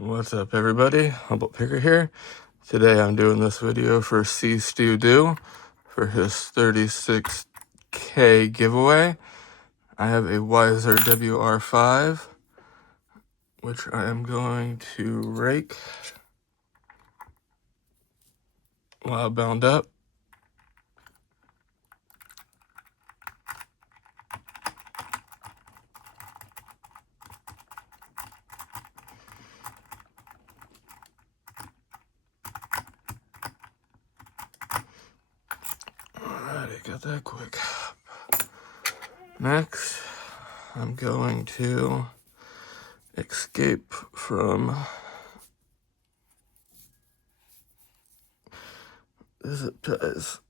What's up, everybody? Humble Picker here. Today I'm doing this video for shoutout for his 36K giveaway. I have a Wiser WR5, which I am going to rake while bound up. Alrighty, got that quick. Next, I'm going to escape from zip ties.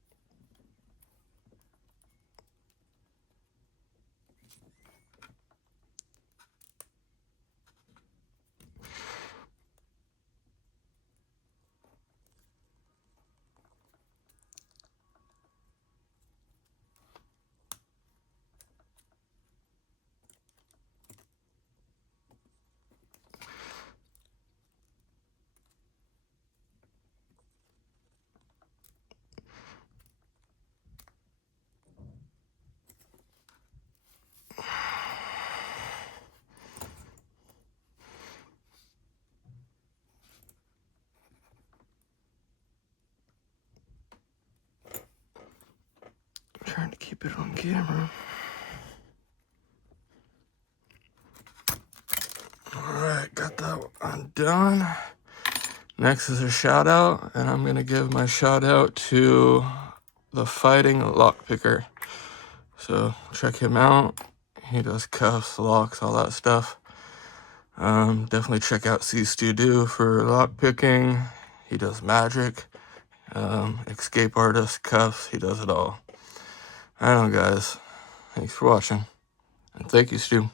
Trying to keep it on camera. Alright, got that one done. Next is a shout out, and I'm gonna give my shout out to the Fighting Lockpicker. So check him out. He does cuffs, locks, all that stuff. Definitely check out shoutout for lockpicking. He does magic, escape artist, cuffs, he does it all. I know, guys. Thanks for watching. And thank you, Stu.